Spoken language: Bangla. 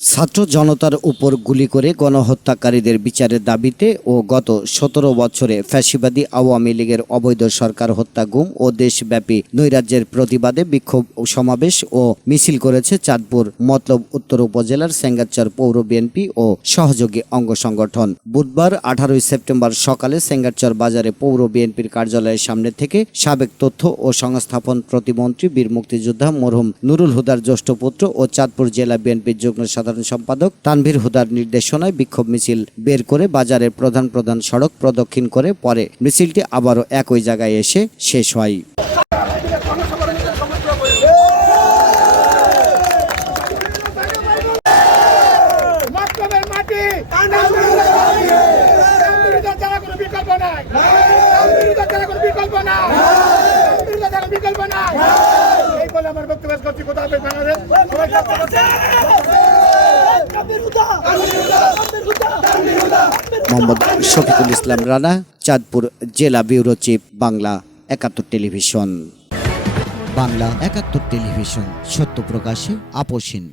ছাত্র জনতার উপর গুলি করে গণহত্যাকারীদের বিচারের দাবিতে ও গত সতেরো বছরে ফ্যাসিবাদী আওয়ামী লীগের অবৈধ সরকার হত্যা গুম ও দেশব্যাপী নৈরাজ্যের প্রতিবাদে বিক্ষোভ সমাবেশ ও মিছিল করেছে চাঁদপুর মতলব উত্তর উপজেলার সেঙ্গাচর পৌর বিএনপি ও সহযোগী অঙ্গ সংগঠন। বুধবার আঠারোই সেপ্টেম্বর সকালে সেঙ্গাচর বাজারে পৌর বিএনপির কার্যালয়ের সামনে থেকে সাবেক তথ্য ও সংস্থাপন প্রতিমন্ত্রী বীর মুক্তিযোদ্ধা মরহুম নুরুল হুদার জ্যেষ্ঠ পুত্র ও চাঁদপুর জেলা বিএনপির যুগ্ম সাধারণ সম্পাদক তানভীর হুদার নির্দেশনায় বিক্ষোভ মিছিল বের করে বাজারের প্রধান প্রধান সড়ক প্রদক্ষিণ করে পরে মিছিলটি আবারও একই জায়গায় এসে শেষ হয়। বিকল্প নাই এই বলে আমার বক্তব্য করছি কোথাও বাংলাদেশ মোহাম্মদ শফিকুল ইসলাম রানা, চাঁদপুর জেলা ব্যুরো চিফ, বাংলা একাত্তর টেলিভিশন। বাংলা একাত্তর টেলিভিশন, সত্য প্রকাশে আপোষহীন